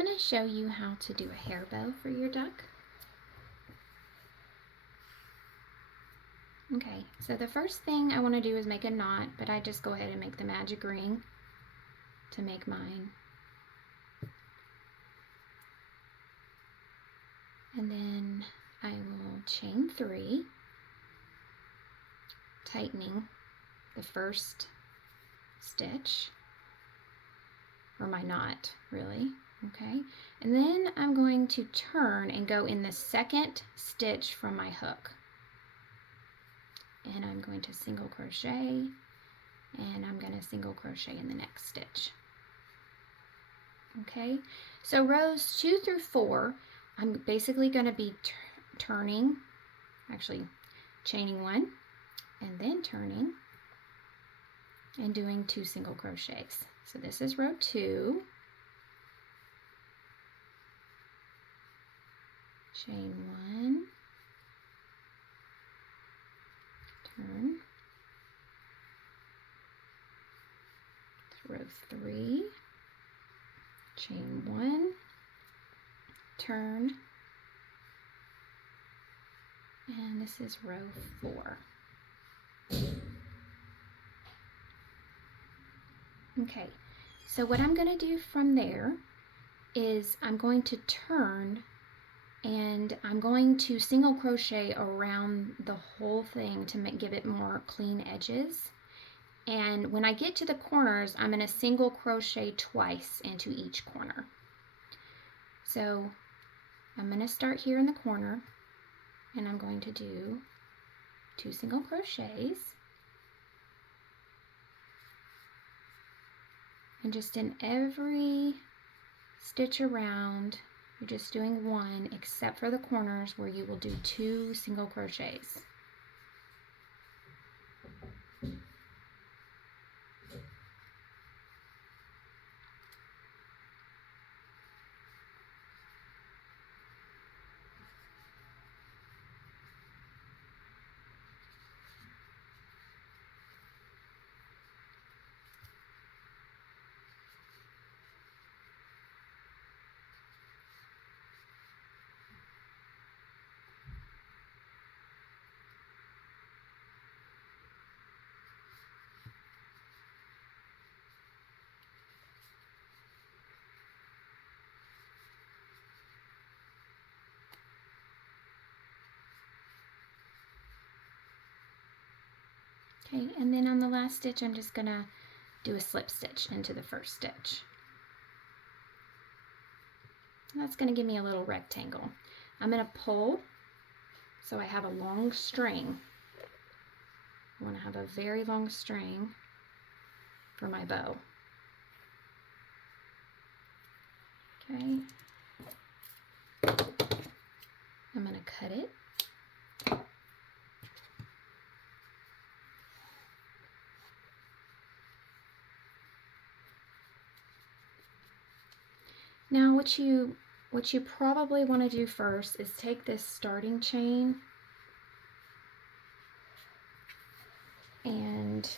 I'm going to show you how to do a hair bow for your duck. Okay, so the first thing I want to do is make a knot, but I just go ahead and make the magic ring to make mine. And then I will chain 3, tightening the first stitch, or my knot really, okay? And then I'm going to turn and go in the second stitch from my hook. And I'm going to single crochet, and I'm going to single crochet in the next stitch. Okay, so rows 2 through 4, I'm basically going to be turning, actually chaining 1, and then turning and doing 2 single crochets. So this is row 2, chain 1, turn, row 3, chain 1, turn, and this is row 4. Okay, so what I'm going to do from there is I'm going to turn, and I'm going to single crochet around the whole thing to give it more clean edges. And when I get to the corners, I'm going to single crochet twice into each corner. So I'm going to start here in the corner, and I'm going to do 2 single crochets. And just in every stitch around, you're just doing 1, except for the corners where you will do 2 single crochets. Okay, and then on the last stitch, I'm just gonna do a slip stitch into the first stitch. And that's gonna give me a little rectangle. I'm gonna pull, so I have a long string. I wanna have a very long string for my bow. Okay. I'm gonna cut it. Now what you probably want to do first is take this starting chain and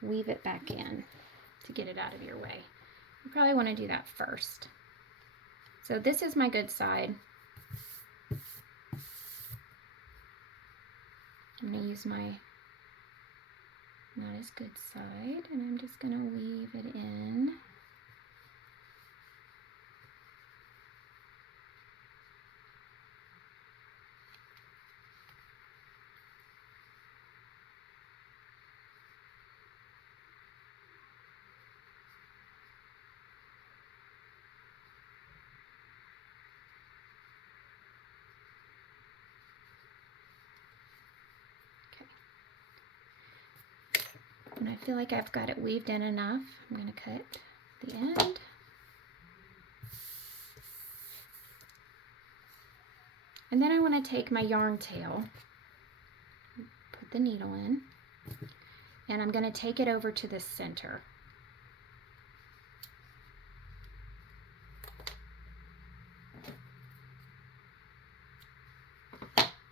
weave it back in to get it out of your way. You probably want to do that first. So this is my good side. I'm going to use my not as good side, and I'm just going to weave it in. When I feel like I've got it weaved in enough, I'm going to cut the end. And then I want to take my yarn tail, put the needle in, and I'm going to take it over to the center.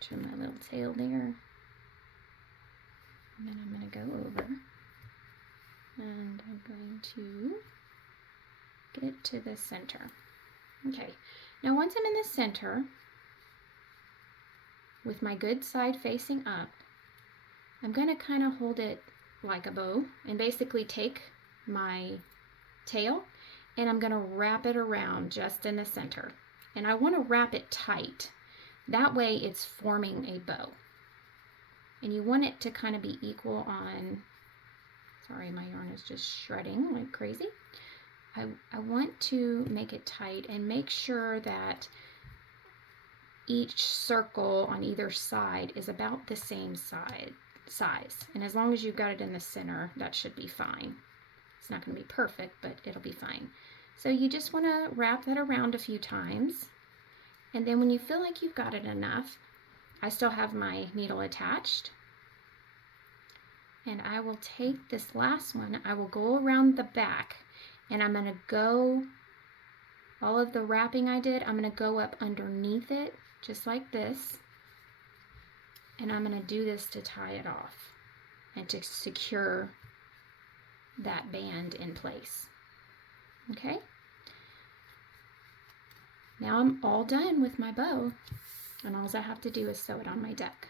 Trim my little tail there. And then I'm going to go over, and I'm going to get to the center. Okay, now once I'm in the center, with my good side facing up, I'm going to kind of hold it like a bow and basically take my tail and I'm going to wrap it around just in the center. And I want to wrap it tight. That way it's forming a bow. And you want it to kind of be equal on, sorry, my yarn is just shredding like crazy. I want to make it tight and make sure that each circle on either side is about the same size. And as long as you've got it in the center, that should be fine. It's not going to be perfect, but it'll be fine. So you just want to wrap that around a few times. And then when you feel like you've got it enough, I still have my needle attached. And I will take this last one, I will go around the back, and I'm going to go, all of the wrapping I did, I'm going to go up underneath it, just like this. And I'm going to do this to tie it off and to secure that band in place. Okay? Now I'm all done with my bow, and all I have to do is sew it on my deck.